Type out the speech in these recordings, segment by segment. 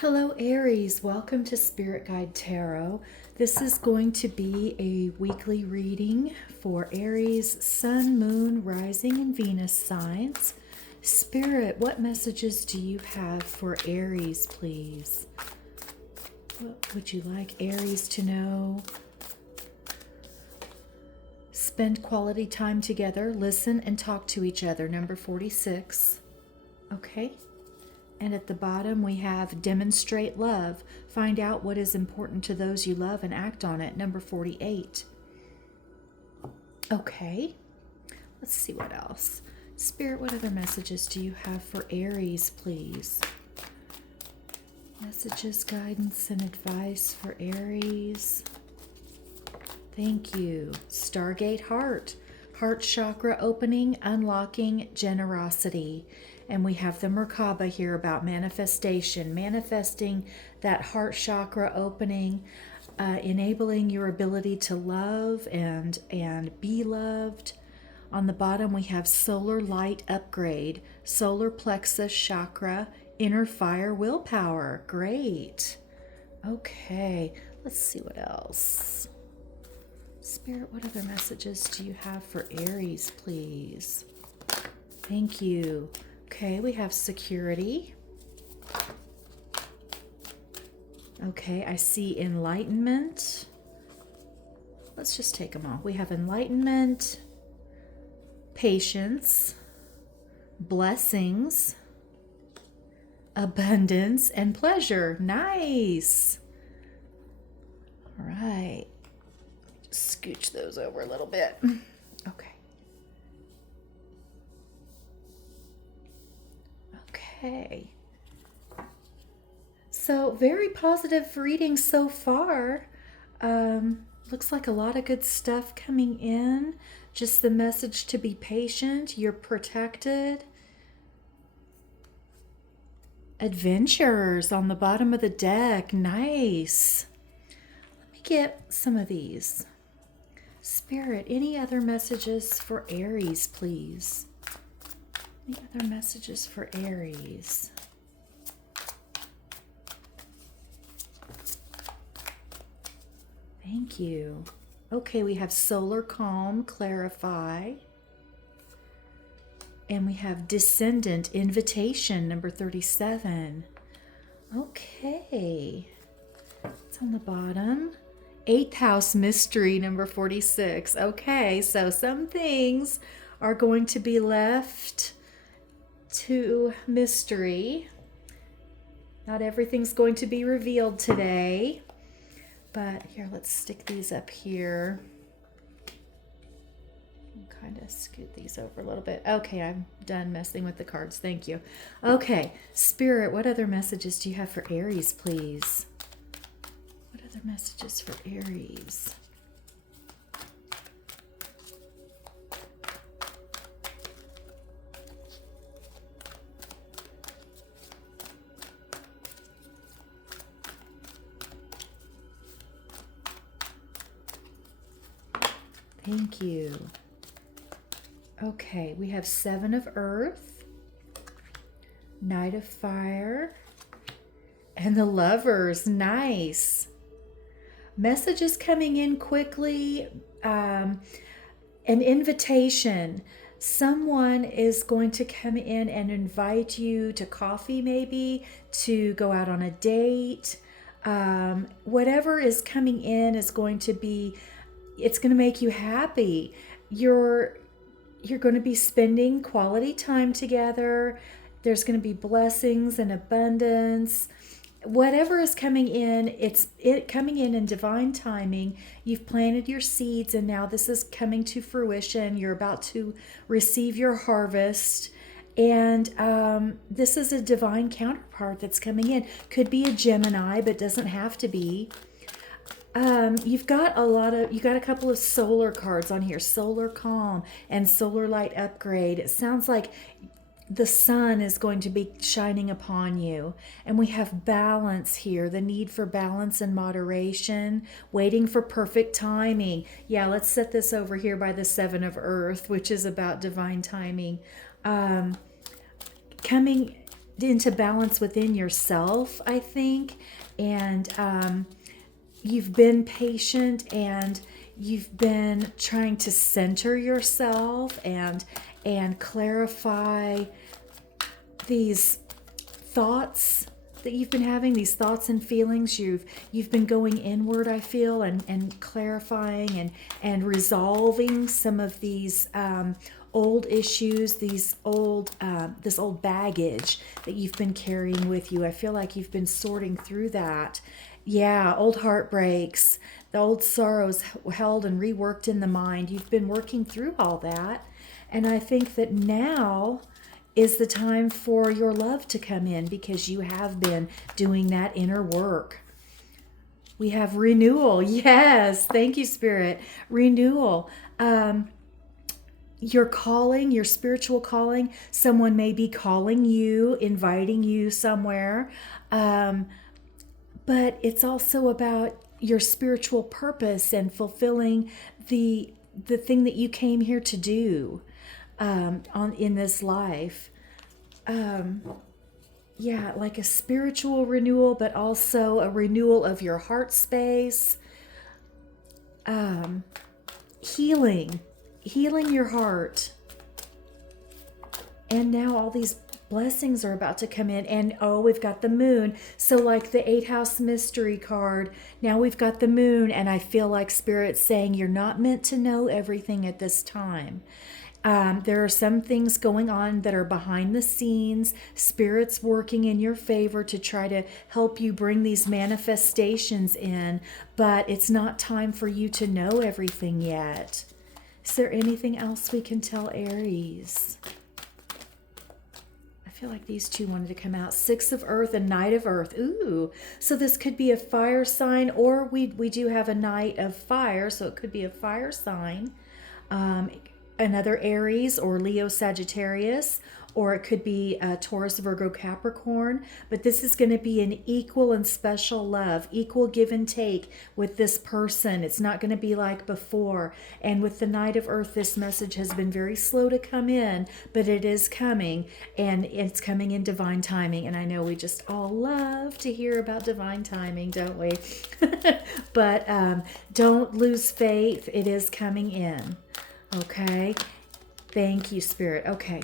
Hello, Aries. Welcome to Spirit Guide Tarot. This is going to be a weekly reading for Aries, Sun, Moon, Rising, and Venus signs. Spirit, what messages do you have for Aries, please? What would you like Aries to know? Spend quality time together, listen, and talk to each other. Number 46. Okay. And at the bottom, we have demonstrate love. Find out what is important to those you love and act on it. Number 48. Okay. Let's see what else. Spirit, what other messages do you have for Aries, please? Messages, guidance, and advice for Aries. Thank you. Stargate Heart. Heart chakra opening, unlocking generosity. And we have the Merkaba here about manifestation, manifesting that heart chakra opening, enabling your ability to love and be loved. On the bottom, we have solar light upgrade, solar plexus chakra, inner fire willpower. Great. Okay, let's see what else. Spirit, what other messages do you have for Aries, please? Thank you. Okay, we have security. Okay, I see enlightenment. Let's just take them all. We have enlightenment, patience, blessings, abundance, and pleasure. Nice. All right. Just scooch those over a little bit. Okay. Okay. So very positive reading so far. Looks like a lot of good stuff coming in. Just the message to be patient. You're protected. Adventures on the bottom of the deck. Nice. Let me get some of these. Spirit, any other messages for Aries, please? Any other messages for Aries? Thank you. Okay, we have solar calm, clarify. And we have descendant, invitation, number 37. Okay. It's on the bottom. 8th house mystery, number 46. Okay, so some things are going to be left to mystery. Not everything's going to be revealed today. But here, let's stick these up here. Kind of scoot these over a little bit. Okay, I'm done messing with the cards. Thank you. Okay, Spirit, what other messages do you have for Aries, please? What other messages for Aries? Thank you. Okay, we have 7 of Earth, Knight of Fire, and the Lovers. Nice. Messages coming in quickly. An invitation. Someone is going to come in and invite you to coffee, maybe, to go out on a date. Whatever is coming in is going to be, it's going to make you happy. You're going to be spending quality time together. There's going to be blessings and abundance. Whatever is coming in, it's coming in divine timing. You've planted your seeds and now this is coming to fruition. You're about to receive your harvest. And this is a divine counterpart that's coming in. Could be a Gemini, but doesn't have to be. You've got a couple of solar cards on here, solar calm and solar light upgrade. It sounds like the sun is going to be shining upon you. And we have balance here, the need for balance and moderation, waiting for perfect timing. Yeah, let's set this over here by the 7 of Earth, which is about divine timing. Coming into balance within yourself, I think. And you've been patient, and you've been trying to center yourself and clarify these thoughts that you've been having, these thoughts and feelings. You've been going inward, I feel, and clarifying and resolving some of these old issues, these old this old baggage that you've been carrying with you. I feel like you've been sorting through that. Yeah, old heartbreaks, the old sorrows held and reworked in the mind. You've been working through all that. And I think that now is the time for your love to come in, because you have been doing that inner work. We have renewal. Yes, thank you, Spirit. Renewal. Your calling, your spiritual calling, someone may be calling you, inviting you somewhere. But it's also about your spiritual purpose and fulfilling the thing that you came here to do in this life. Yeah, like a spiritual renewal, but also a renewal of your heart space. Healing your heart. And now all these blessings are about to come in. And we've got the moon. So like the 8th house mystery card, now we've got the moon, and I feel like Spirit's saying you're not meant to know everything at this time. There are some things going on that are behind the scenes. Spirit's working in your favor to try to help you bring these manifestations in, but it's not time for you to know everything yet. Is there anything else we can tell Aries? I feel like these two wanted to come out. 6 of Earth and Knight of Earth. Ooh, so this could be a fire sign, or we do have a Knight of Fire, so it could be a fire sign. Another Aries or Leo Sagittarius, or it could be Taurus, Virgo, Capricorn. But this is going to be an equal and special love, equal give and take with this person. It's not going to be like before. And with the Knight of Earth, this message has been very slow to come in, but it is coming, and it's coming in divine timing. And I know we just all love to hear about divine timing, don't we? But don't lose faith. It is coming in. Okay. Thank you, Spirit. Okay.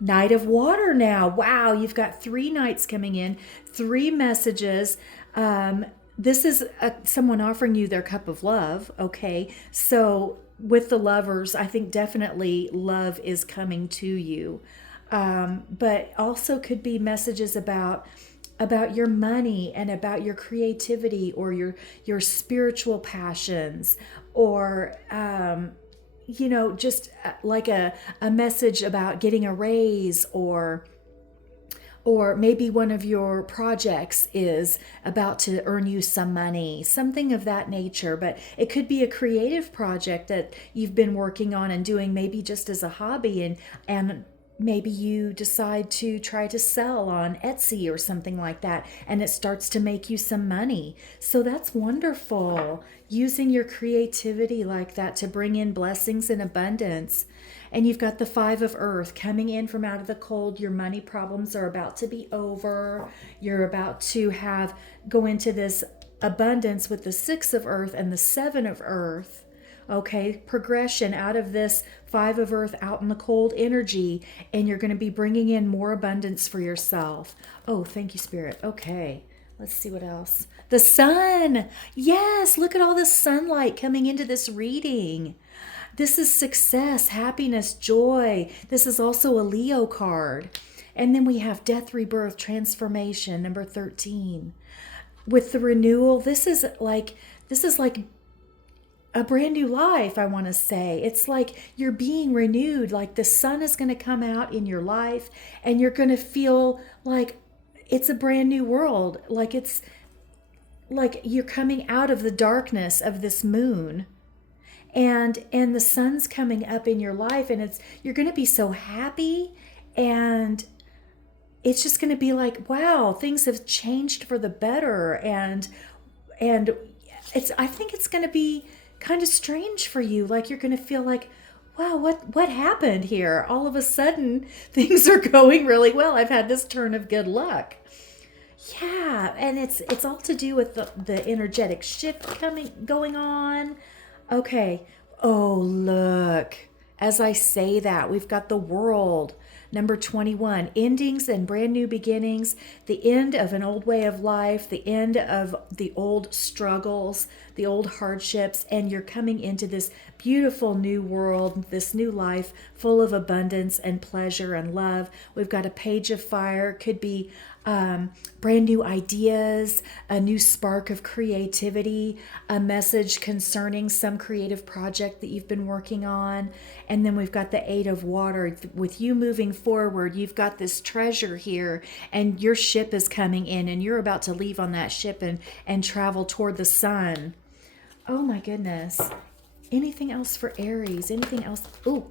Knight of Water now. Wow. You've got 3 knights coming in, 3 messages. This is someone offering you their cup of love. Okay. So with the lovers, I think definitely love is coming to you. But also could be messages about your money and about your creativity or your spiritual passions, or just like a message about getting a raise, or maybe one of your projects is about to earn you some money, something of that nature. But it could be a creative project that you've been working on and doing, maybe just as a hobby, and maybe you decide to try to sell on Etsy or something like that, and it starts to make you some money. So that's wonderful, using your creativity like that to bring in blessings and abundance. And you've got the 5 of Earth coming in from out of the cold. Your money problems are about to be over. You're about to go into this abundance with the 6 of Earth and the 7 of Earth. Okay, progression out of this 5 of Earth, out in the cold energy, and you're going to be bringing in more abundance for yourself. Oh, thank you, Spirit. Okay, let's see what else. The sun. Yes, look at all the sunlight coming into this reading. This is success, happiness, joy. This is also a Leo card. And then we have death, rebirth, transformation, number 13. With the renewal, this is like a brand new life, I want to say. It's like you're being renewed, like the sun is going to come out in your life, and you're going to feel like it's a brand new world. Like it's like you're coming out of the darkness of this moon, and the sun's coming up in your life, and you're going to be so happy, and it's just going to be like, wow, things have changed for the better. And I think it's going to be kind of strange for you. Like you're going to feel like, wow, what happened here? All of a sudden, things are going really well. I've had this turn of good luck. Yeah, and it's all to do with the energetic shift going on. Okay. Oh, look. As I say that, we've got the world. Number 21, endings and brand new beginnings, the end of an old way of life, the end of the old struggles, the old hardships, and you're coming into this beautiful new world, this new life full of abundance and pleasure and love. We've got a page of fire, could be brand new ideas, a new spark of creativity, a message concerning some creative project that you've been working on. And then we've got the Eight of Water. With you moving forward, you've got this treasure here, and your ship is coming in, and you're about to leave on that ship and travel toward the sun. Oh my goodness. Anything else for Aries? Anything else? Ooh,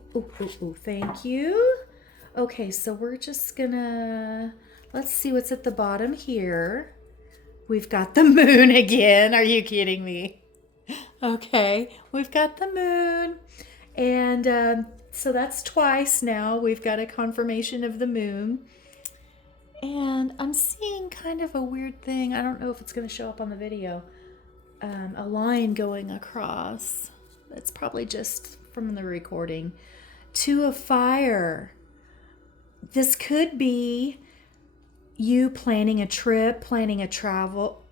thank you. Okay, so we're just gonna... Let's see what's at the bottom here. We've got the moon again. Are you kidding me? Okay, we've got the moon. And so that's twice now. We've got a confirmation of the moon. And I'm seeing kind of a weird thing. I don't know if it's going to show up on the video. A line going across. That's probably just from the recording. Two of Fire. This could be you planning a trip, planning to travel,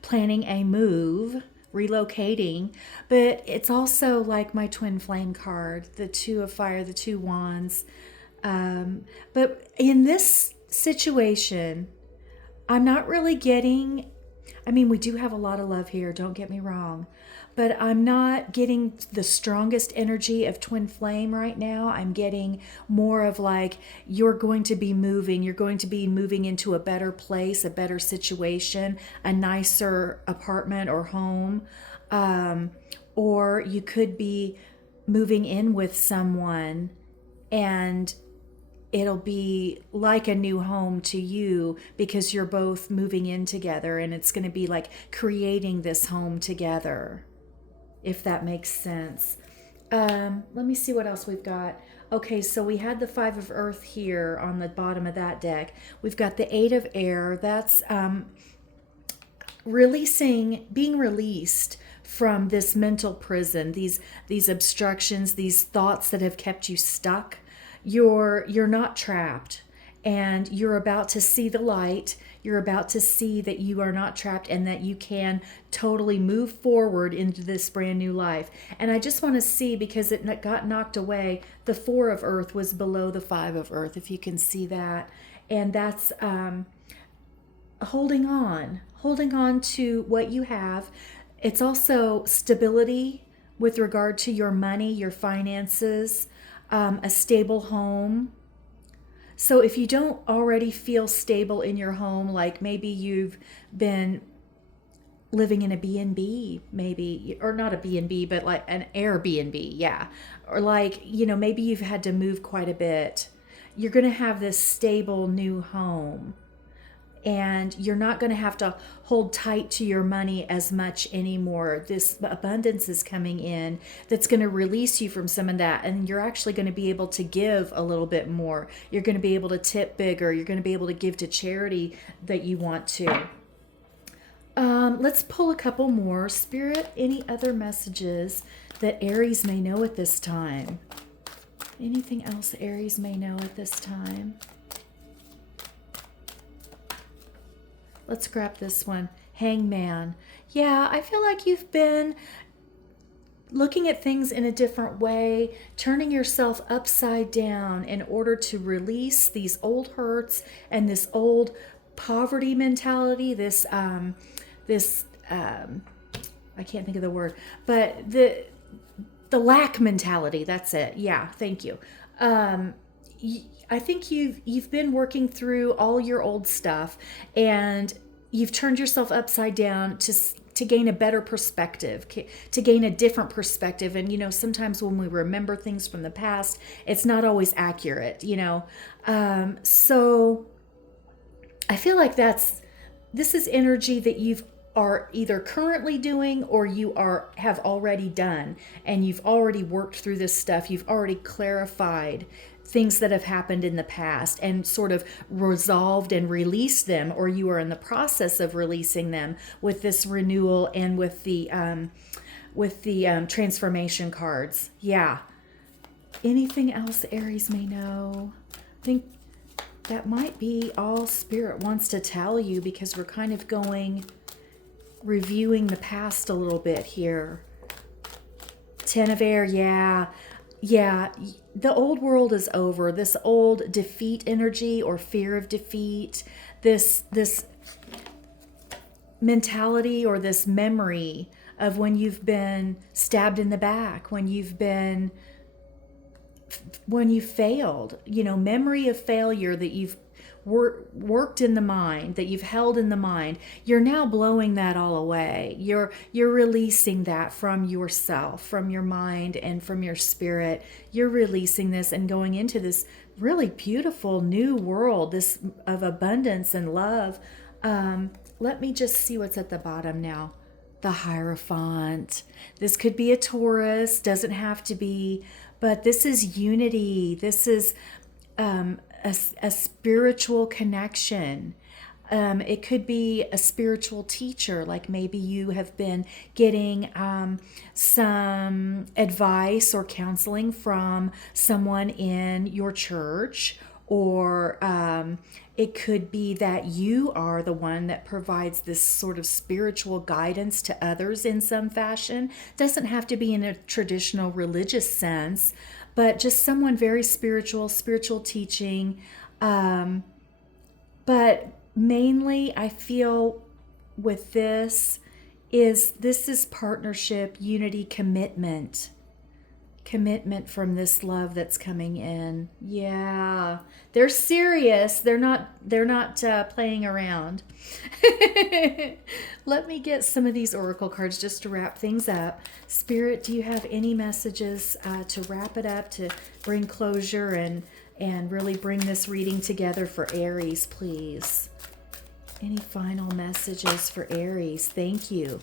planning a move, relocating. But it's also like my twin flame card, the Two of Fire, the Two Wands. But in this situation, I'm not really getting, I mean, we do have a lot of love here, don't get me wrong, but I'm not getting the strongest energy of twin flame right now. I'm getting more of like, you're going to be moving into a better place, a better situation, a nicer apartment or home. Or you could be moving in with someone and it'll be like a new home to you because you're both moving in together, and it's going to be like creating this home together, if that makes sense. Let me see what else we've got. Okay, so we had the Five of Earth here on the bottom of that deck. We've got the Eight of Air. That's being released from this mental prison, these obstructions, these thoughts that have kept you stuck. You're not trapped, and you're about to see the light. You're about to see that you are not trapped and that you can totally move forward into this brand new life. And I just want to see, because it got knocked away, the Four of Earth was below the Five of Earth, if you can see that. And that's holding on to what you have. It's also stability with regard to your money, your finances, a stable home. So if you don't already feel stable in your home, like maybe you've been living in a B&B, maybe, or not a B&B, but like an Airbnb, yeah. Or like, maybe you've had to move quite a bit. You're going to have this stable new home. And you're not going to have to hold tight to your money as much anymore. This abundance is coming in that's going to release you from some of that. And you're actually going to be able to give a little bit more. You're going to be able to tip bigger. You're going to be able to give to charity that you want to. Let's pull a couple more. Spirit, any other messages that Aries may know at this time? Anything else Aries may know at this time? Let's grab this one. Hangman. Yeah, I feel like you've been looking at things in a different way, turning yourself upside down in order to release these old hurts and this old poverty mentality, this I can't think of the word, but the lack mentality, that's it. Yeah, thank you. I think you've been working through all your old stuff, and you've turned yourself upside down to gain a better perspective, to gain a different perspective. And sometimes when we remember things from the past, it's not always accurate. So I feel like this is energy that you've are either currently doing or you have already done, and you've already worked through this stuff. You've already clarified things that have happened in the past and sort of resolved and released them, or you are in the process of releasing them with this renewal and with the transformation cards. Yeah. Anything else Aries may know? I think that might be all Spirit wants to tell you, because we're kind of reviewing the past a little bit here. 10 of Air, yeah. Yeah, the old world is over. This old defeat energy or fear of defeat, this mentality or this memory of when you've been stabbed in the back, when you failed, memory of failure that you've worked in the mind, that you've held in the mind. You're now blowing that all away. You're releasing that from yourself, from your mind, and from your spirit. You're releasing this and going into this really beautiful new world, this of abundance and love. Let me just see what's at the bottom now. The Hierophant. This could be a Taurus, doesn't have to be, but this is unity. This is a spiritual connection. It could be a spiritual teacher, like maybe you have been getting some advice or counseling from someone in your church, or it could be that you are the one that provides this sort of spiritual guidance to others in some fashion. Doesn't have to be in a traditional religious sense, but just someone very spiritual teaching. But mainly I feel with this is partnership, unity, commitment from this love that's coming in. Yeah, they're serious. They're not playing around. Let me get some of these oracle cards just to wrap things up. Spirit, do you have any messages to wrap it up, to bring closure and really bring this reading together for Aries, please? Any final messages for Aries? Thank you.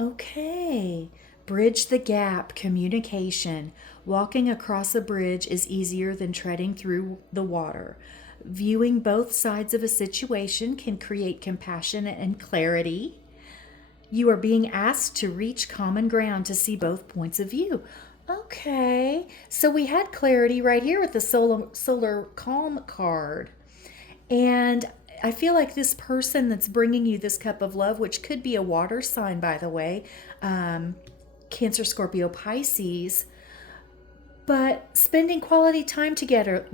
Okay. Bridge the gap, communication. Walking across a bridge is easier than treading through the water. Viewing both sides of a situation can create compassion and clarity. You are being asked to reach common ground to see both points of view. Okay, so we had clarity right here with the solar calm card. And I feel like this person that's bringing you this cup of love, which could be a water sign, by the way, Cancer, Scorpio, Pisces, but spending quality time together,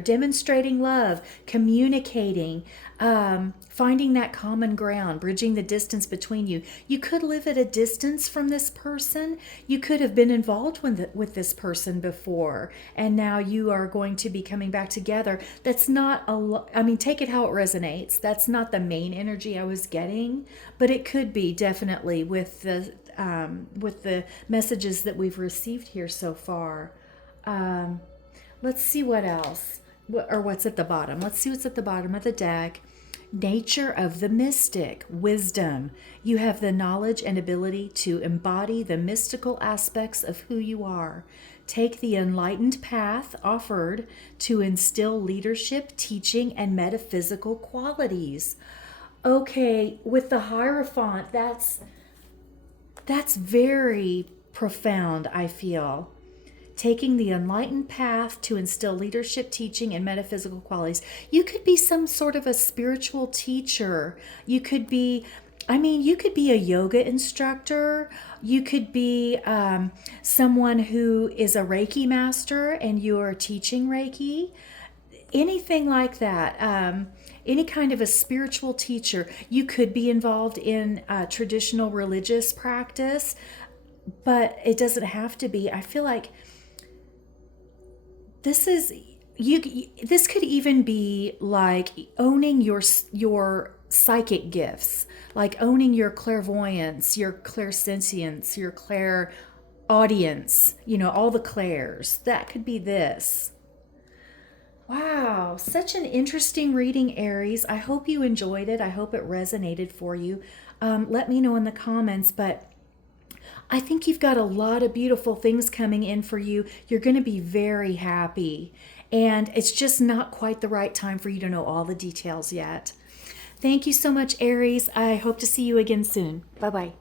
demonstrating love, communicating, finding that common ground, bridging the distance between you. You could live at a distance from this person. You could have been involved with this person before, and now you are going to be coming back together. That's not take it how it resonates. That's not the main energy I was getting, but it could be definitely with the messages that we've received here so far. Let's see what else, what's at the bottom. Let's see what's at the bottom of the deck. Nature of the mystic, wisdom. You have the knowledge and ability to embody the mystical aspects of who you are. Take the enlightened path offered to instill leadership, teaching, and metaphysical qualities. Okay, with the Hierophant, that's very profound, I feel. Taking the enlightened path to instill leadership, teaching, and metaphysical qualities. You could be some sort of a spiritual teacher. You could be a yoga instructor. You could be someone who is a Reiki master and you are teaching Reiki. Anything like that. Any kind of a spiritual teacher. You could be involved in traditional religious practice, but it doesn't have to be. I feel like this could even be like owning your psychic gifts, like owning your clairvoyance, your clairsentience, your clairaudience, all the clairs. That could be this. Wow, such an interesting reading, Aries. I hope you enjoyed it. I hope it resonated for you. Let me know in the comments, but I think you've got a lot of beautiful things coming in for you. You're going to be very happy. And it's just not quite the right time for you to know all the details yet. Thank you so much, Aries. I hope to see you again soon. Bye bye.